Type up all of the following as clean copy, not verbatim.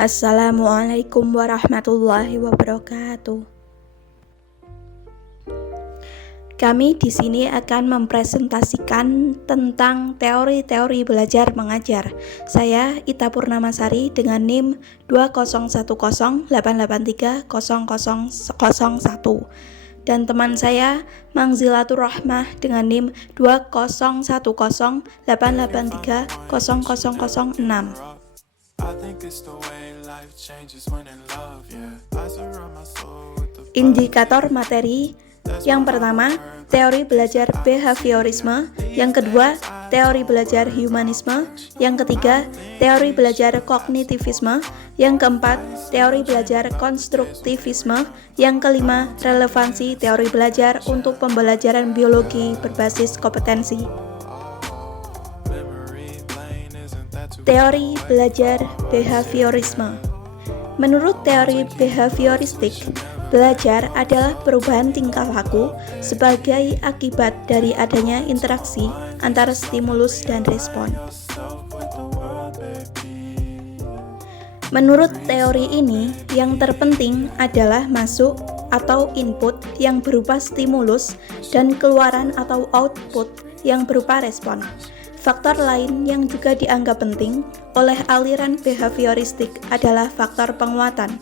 Assalamualaikum warahmatullahi wabarakatuh. Kami di sini akan mempresentasikan tentang teori-teori belajar mengajar. Saya Ita Purnamasari dengan NIM 20108830001 dan teman saya Mangzilatur Rahmah dengan NIM 20108830006. Indikator materi yang pertama, teori belajar behaviorisme. Yang kedua, teori belajar humanisme. Yang ketiga, teori belajar kognitivisme. Yang keempat, teori belajar konstruktivisme. Yang kelima, relevansi teori belajar untuk pembelajaran biologi berbasis kompetensi. Teori belajar behaviorisme. Menurut teori behavioristik, belajar adalah perubahan tingkah laku sebagai akibat dari adanya interaksi antara stimulus dan respon. Menurut teori ini, yang terpenting adalah masuk atau input yang berupa stimulus dan keluaran atau output yang berupa respon. Faktor lain yang juga dianggap penting oleh aliran behavioristik adalah faktor penguatan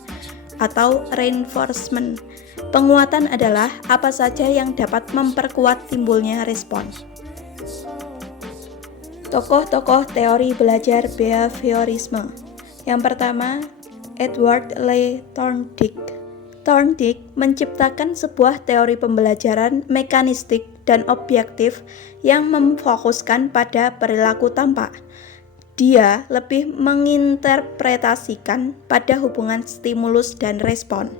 atau reinforcement. Penguatan adalah apa saja yang dapat memperkuat timbulnya respon. Tokoh-tokoh teori belajar behaviorisme. Yang pertama, Edward Lee Thorndike. Thorndike menciptakan sebuah teori pembelajaran mekanistik dan objektif yang memfokuskan pada perilaku tampak. Dia lebih menginterpretasikan pada hubungan stimulus dan respon.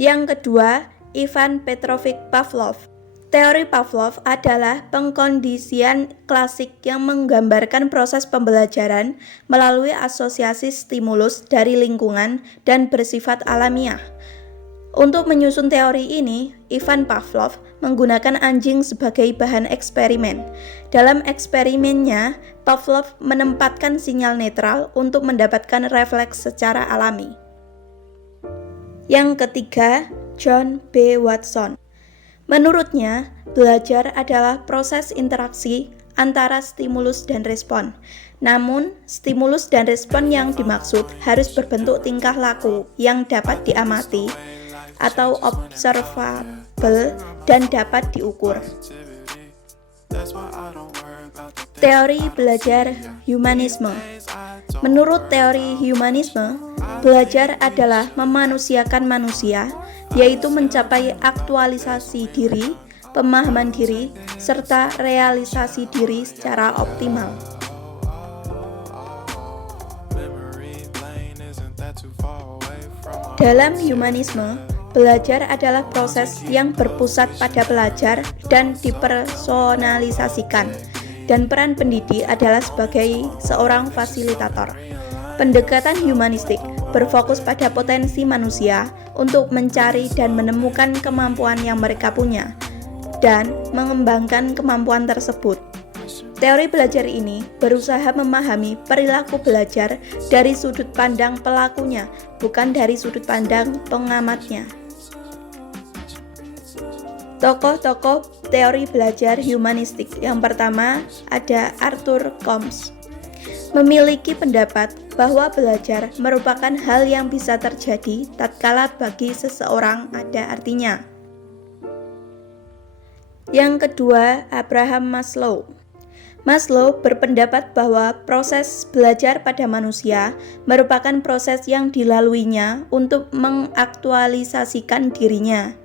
Yang kedua, Ivan Petrovich Pavlov. Teori Pavlov adalah pengkondisian klasik yang menggambarkan proses pembelajaran melalui asosiasi stimulus dari lingkungan dan bersifat alamiah. Untuk menyusun teori ini, Ivan Pavlov menggunakan anjing sebagai bahan eksperimen. Dalam eksperimennya, Pavlov menempatkan sinyal netral untuk mendapatkan refleks secara alami. Yang ketiga, John B. Watson. Menurutnya, belajar adalah proses interaksi antara stimulus dan respon. Namun, stimulus dan respon yang dimaksud harus berbentuk tingkah laku yang dapat diamati atau observable dan dapat diukur. Teori belajar humanisme. Menurut teori humanisme, belajar adalah memanusiakan manusia, yaitu mencapai aktualisasi diri, pemahaman diri, serta realisasi diri secara optimal. Dalam humanisme, belajar adalah proses yang berpusat pada belajar dan dipersonalisasikan, dan peran pendidik adalah sebagai seorang fasilitator. Pendekatan humanistik berfokus pada potensi manusia untuk mencari dan menemukan kemampuan yang mereka punya, dan mengembangkan kemampuan tersebut. Teori belajar ini berusaha memahami perilaku belajar dari sudut pandang pelakunya, bukan dari sudut pandang pengamatnya. Tokoh-tokoh teori belajar humanistik. Yang pertama ada Arthur Combs. Memiliki pendapat bahwa belajar merupakan hal yang bisa terjadi tatkala bagi seseorang ada artinya. Yang kedua, Abraham Maslow. Maslow berpendapat bahwa proses belajar pada manusia merupakan proses yang dilaluinya untuk mengaktualisasikan dirinya.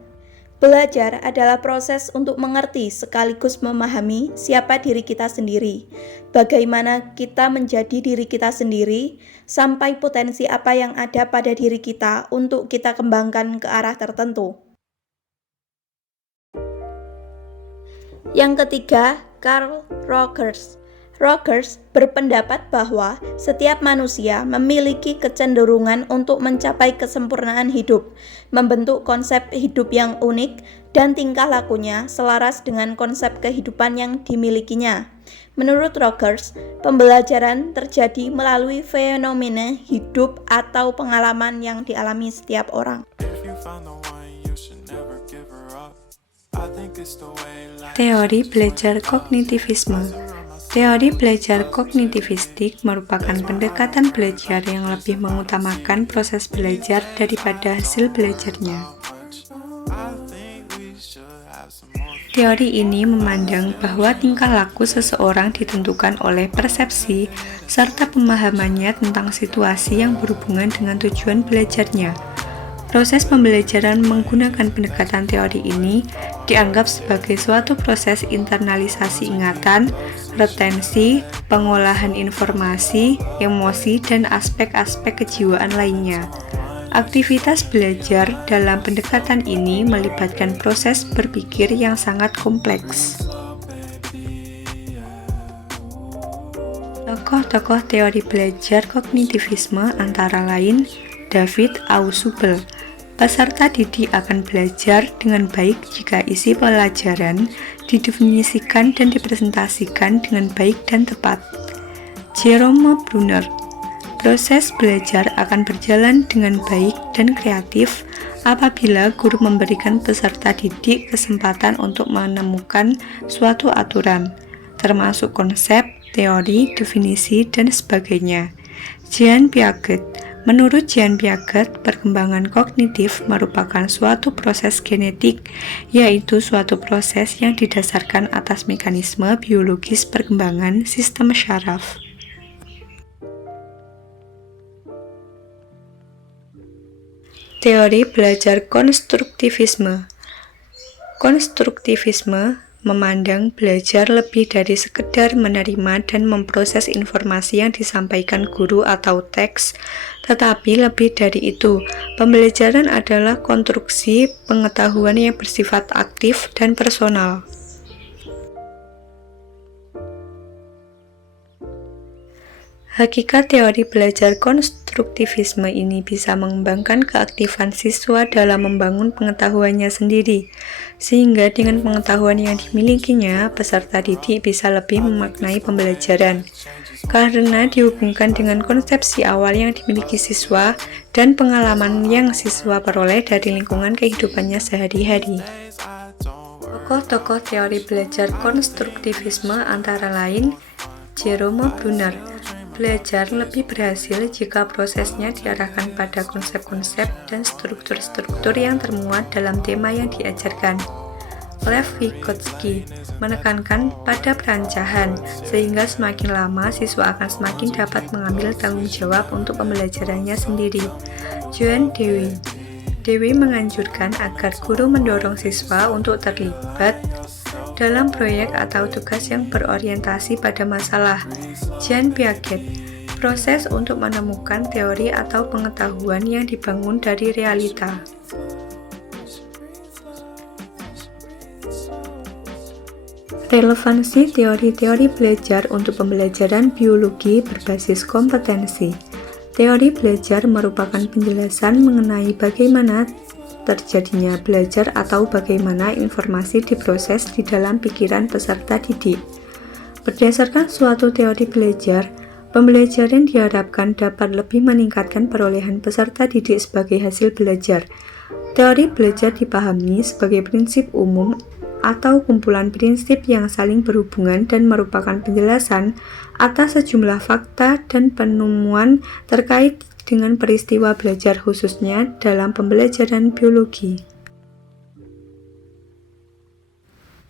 Belajar adalah proses untuk mengerti sekaligus memahami siapa diri kita sendiri, bagaimana kita menjadi diri kita sendiri, sampai potensi apa yang ada pada diri kita untuk kita kembangkan ke arah tertentu. Yang ketiga, Carl Rogers. Rogers berpendapat bahwa setiap manusia memiliki kecenderungan untuk mencapai kesempurnaan hidup, membentuk konsep hidup yang unik, dan tingkah lakunya selaras dengan konsep kehidupan yang dimilikinya. Menurut Rogers, pembelajaran terjadi melalui fenomena hidup atau pengalaman yang dialami setiap orang. Teori belajar kognitivisme. Teori belajar kognitivistik merupakan pendekatan belajar yang lebih mengutamakan proses belajar daripada hasil belajarnya. Teori ini memandang bahwa tingkah laku seseorang ditentukan oleh persepsi serta pemahamannya tentang situasi yang berhubungan dengan tujuan belajarnya. Proses pembelajaran menggunakan pendekatan teori ini dianggap sebagai suatu proses internalisasi ingatan, retensi, pengolahan informasi, emosi, dan aspek-aspek kejiwaan lainnya. Aktivitas belajar dalam pendekatan ini melibatkan proses berpikir yang sangat kompleks. Tokoh-tokoh teori belajar kognitivisme antara lain David Ausubel. Peserta didik akan belajar dengan baik jika isi pelajaran didefinisikan dan dipresentasikan dengan baik dan tepat. Jerome Bruner. Proses belajar akan berjalan dengan baik dan kreatif apabila guru memberikan peserta didik kesempatan untuk menemukan suatu aturan, termasuk konsep, teori, definisi, dan sebagainya. Jean Piaget. Menurut Jean Piaget, perkembangan kognitif merupakan suatu proses genetik, yaitu suatu proses yang didasarkan atas mekanisme biologis perkembangan sistem syaraf. Teori belajar konstruktivisme. Konstruktivisme memandang belajar lebih dari sekedar menerima dan memproses informasi yang disampaikan guru atau teks, tetapi lebih dari itu, pembelajaran adalah konstruksi pengetahuan yang bersifat aktif dan personal. Hakikat teori belajar konstruktivisme ini bisa mengembangkan keaktifan siswa dalam membangun pengetahuannya sendiri, sehingga dengan pengetahuan yang dimilikinya, peserta didik bisa lebih memaknai pembelajaran, karena dihubungkan dengan konsepsi awal yang dimiliki siswa dan pengalaman yang siswa peroleh dari lingkungan kehidupannya sehari-hari. Tokoh-tokoh teori belajar konstruktivisme antara lain Jerome Bruner. Belajar lebih berhasil jika prosesnya diarahkan pada konsep-konsep dan struktur-struktur yang termuat dalam tema yang diajarkan. Lev Vygotsky menekankan pada perancahan, sehingga semakin lama siswa akan semakin dapat mengambil tanggung jawab untuk pembelajarannya sendiri. Joan Dewey menganjurkan agar guru mendorong siswa untuk terlibat dalam proyek atau tugas yang berorientasi pada masalah. Jean Piaget. Proses untuk menemukan teori atau pengetahuan yang dibangun dari realita. Relevansi teori-teori belajar untuk pembelajaran biologi berbasis kompetensi. Teori belajar merupakan penjelasan mengenai bagaimana terjadinya belajar atau bagaimana informasi diproses di dalam pikiran peserta didik. Berdasarkan suatu teori belajar, pembelajaran diharapkan dapat lebih meningkatkan perolehan peserta didik sebagai hasil belajar. Teori belajar dipahami sebagai prinsip umum atau kumpulan prinsip yang saling berhubungan dan merupakan penjelasan atas sejumlah fakta dan penemuan terkait dengan peristiwa belajar khususnya dalam pembelajaran biologi.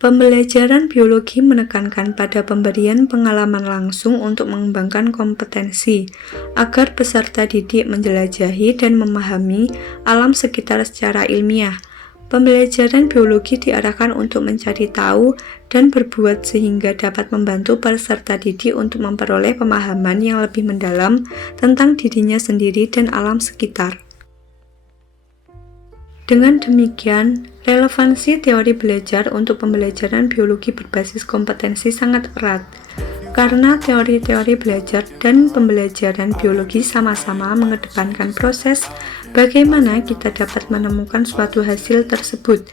Pembelajaran biologi menekankan pada pemberian pengalaman langsung untuk mengembangkan kompetensi, agar peserta didik menjelajahi dan memahami alam sekitar secara ilmiah. Pembelajaran biologi diarahkan untuk mencari tahu dan berbuat sehingga dapat membantu peserta didik untuk memperoleh pemahaman yang lebih mendalam tentang dirinya sendiri dan alam sekitar. Dengan demikian, relevansi teori belajar untuk pembelajaran biologi berbasis kompetensi sangat erat. Karena teori-teori belajar dan pembelajaran biologi sama-sama mengedepankan proses bagaimana kita dapat menemukan suatu hasil tersebut.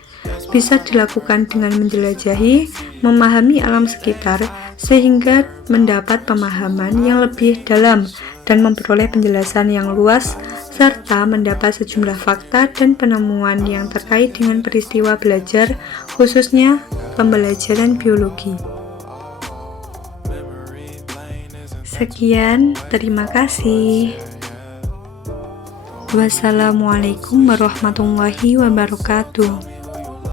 Bisa dilakukan dengan menjelajahi, memahami alam sekitar, sehingga mendapat pemahaman yang lebih dalam dan memperoleh penjelasan yang luas, serta mendapat sejumlah fakta dan penemuan yang terkait dengan peristiwa belajar, khususnya pembelajaran biologi. Sekian, terima kasih. Wassalamualaikum warahmatullahi wabarakatuh.